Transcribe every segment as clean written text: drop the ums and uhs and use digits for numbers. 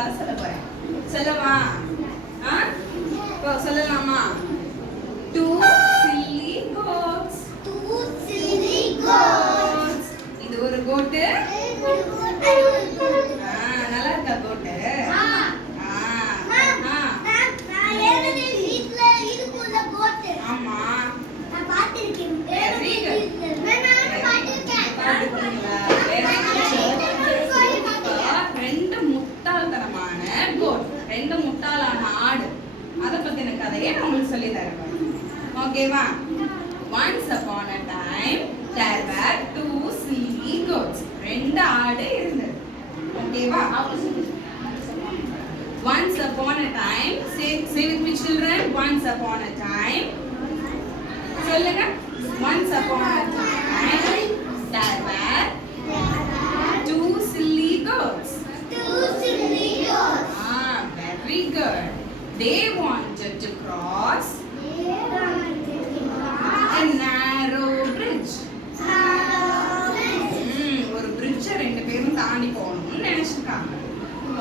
உங்களால சொல்ல போறேன். சொல்லவா? இப்போ சொல்லலாமா? Two silly goats. Two silly goats. இது ஒரு கோட்டு. நல்லா இருக்கா கோட்டு? ஆமா. நான் பாத்திருக்கேன். ரெண்டு முட்டாள்தனமான கோட், ரெண்டு முட்டாளான ஆடு. அத பத்தின கதையை நான் உங்களுக்கு சொல்லி தரேன். ஓகேவா? Once upon a time there were two silly goats. ரெண்டு ஆடு இருந்தது. ஓகேவா? Once upon a time, say with me children, once upon a time. சொல்லுங்க. Once upon a time there were two silly goats. Two silly goats. Very good. They wanted to cross a narrow bridge. ஒரு bridge ரெண்டு பேரும் தாண்டி போகணும்னு நினைச்சிருக்காங்க.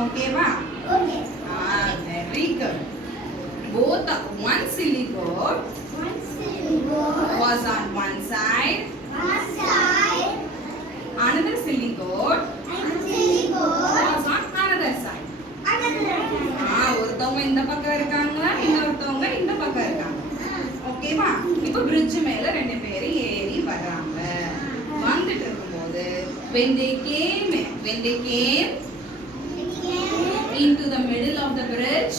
ஓகேவா? Okay. Very good. One silly goat was on one side. Another silly goat was on another side. ஒருத்தவங்க இந்த பக்கம் இருக்காங்க, இன்னொருத்தவங்க இந்த பக்கம் இருக்காங்க. ஓகேவா? இப்போ bridge மேல ரெண்டு பேரும் ஏறி வராங்க. வந்துட்டு இருக்கும்போது when they came into the middle of the bridge,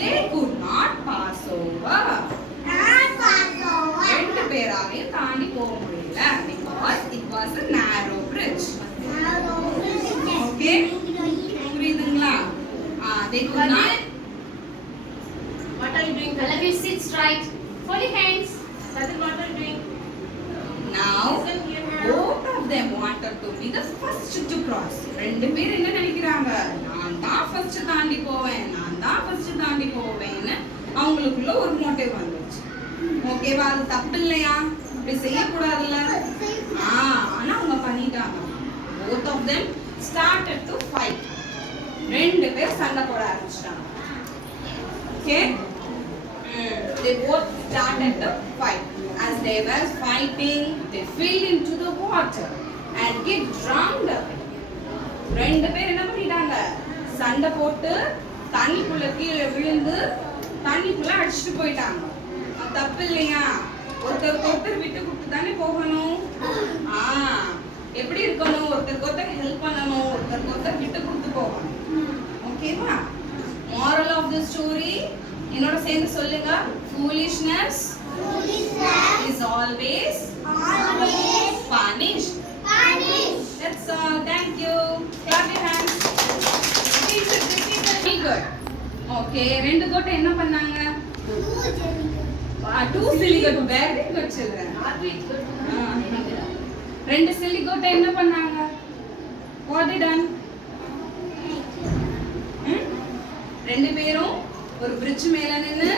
they could not pass over. ரெண்டு பேராலையும் தாண்டி போக முடியல because it was a narrow bridge. Okay? புரியுதுங்களா? They could not. What are you doing? Let you sit straight. Hold your hands. That's what are you doing? Now both of them wanted to be the first to cross. ரெண்டு பேர் என்ன நினைக்கிறாங்க? நான் தான் first தாண்டி போவேன், நான் தான் first தாண்டி போவேன்னு அவங்களுக்குள்ள ஒரு மோட்டிவ் வந்துச்சு. ஓகேவா? அது தப்பு இல்லையா? இப்படி செய்யக்கூடாதுல்ல? ஆனா அவங்க பண்ணிட்டாங்க. Both of them started to fight. ரெண்டு பேர் சண்டை போட ஆரம்பிச்சிட்டாங்க. Okay? They both started to fight. As they were fighting, they fell into the water and get drowned away. ரெண்டு பேர் என்ன பண்ணிட்டாங்க? சண்டை போட்டு தண்ணிக்குள்ள கீழே விழுந்து தண்ணிக்குள்ள அடிச்சிட்டு போயிட்டாங்க. தப்பு இல்லையா? ஒருத்தருக்கு ஒருத்தர் விட்டு கொடுத்து தானே போகணும். எப்படி இருக்கணும்? ஒருத்தருக்கு ஒருத்தர் ஹெல்ப் பண்ணணும், ஒருத்தருக்கு ஒருத்தர் விட்டு கொடுத்து போகணும். ஓகேவா? moral of the story என்னோட சேர்ந்து சொல்லுங்க. foolishness is always punished. That's all. Thank you. Clap your hands. Very good. Okay, ரெண்டு கோட்டை என்ன பண்ணாங்க? Two silly goat. Very good children. ரெண்டு silly goat என்ன பண்ணாங்க? What they done? ரெண்டு பேரும் ஒரு bridge மேல நின்னு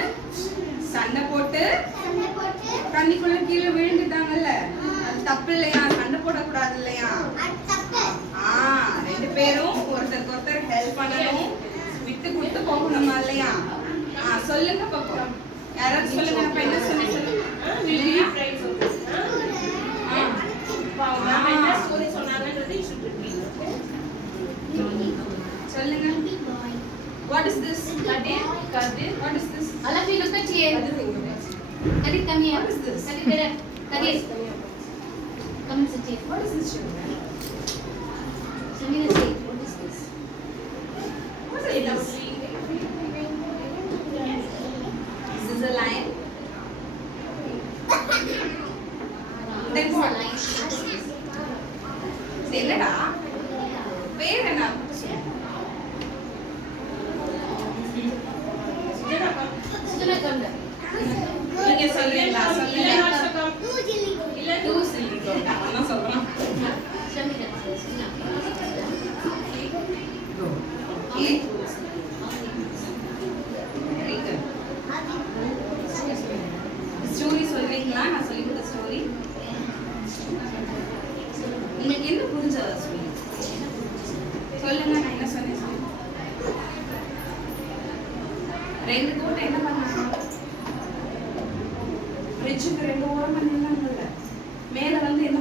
சண்டை போட்டு தண்ணிக்குள்ள கீழே விழுந்துட்டாங்கல்ல? அது தப்பு இல்லையா? சண்டை போடக்கூடாது இல்லையா? ரெண்டு பேரும் ஒருத்தருக்கு ஒருத்தர் ஹெல்ப் பண்ணணும், விட்டு கொடுத்து போகணுமா இல்லையா? சொல்லுங்க பாப்போம். யாராவது சொல்லுங்க. அப்ப என்ன சொன்னீங்க? சொல்லுங்க. What is this? Kadir. What is this? Alafi, look at here. Kadir, come here. What is this? Kadir. Come and sit here. What is this, children? Samira, say, what is this? What is this? Is this a lion? Then what? என்னடா பேர் என்ன? Sujana, come there. நீங்க சொல்றீங்களா? சொல்லுங்க. இல்ல Two silly goat. என்ன சொல்றோம்? Samira, Go. Okay. Very good. Story சொல்றீங்களா? நான் சொல்லி கொடுத்த ஸ்டோரி உங்களுக்கு என்ன புரிஞ்சதா சொல்லுங்க. சொல்லுங்க. நான் ரெண்டு கோட்டை என்ன பண்ணாங்க? பிரிட்ஜுக்கு ரெண்டு ஓரமா நின்னாங்கல்ல, மேல வந்து என்ன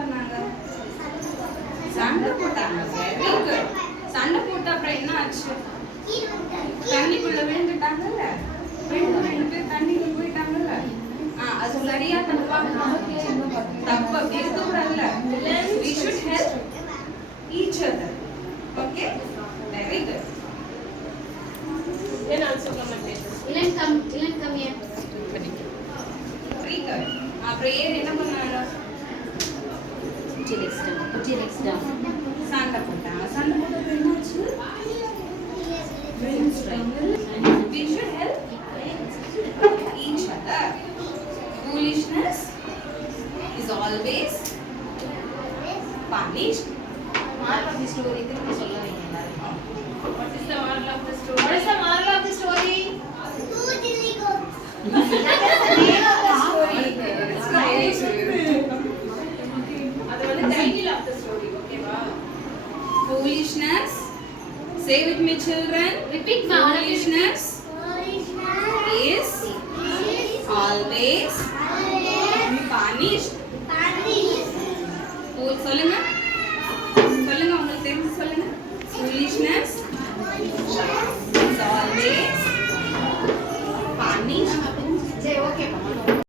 பண்ணாங்க? சண்டை போட்டாங்க. Very good. சண்டை போட்ட அப்புறம் என்ன ஆச்சு? தண்ணிக்குள்ள விழுந்துட்டாங்கல்ல, ரெண்டு பேர் தண்ணிக்குள்ள போயிட்டாங்கல்ல. அது சரியா தப்பா? தப்பு. அப்படி இருக்கக்கூடாதுல்ல. We should help each other. Okay? Very good. Then also come and play. Ilan come here. Very good. அப்புறம் ஏர் என்ன பண்ணாங்க? Put your legs down. சண்டை போட்டாங்க. சண்டை போட்டது என்னாச்சு? We should help each other. Foolishness is always punished. Moral of the story. திருப்பி சொல்ல வைங்க எல்லாரும். What is the moral of the story? What is the moral of the story? Two silly goats. That is the name of the story. அது வந்து title of the story. Okay வா? Foolishness. Say with me, children. Repeat ma. Foolishness Foolishness is is always always punished.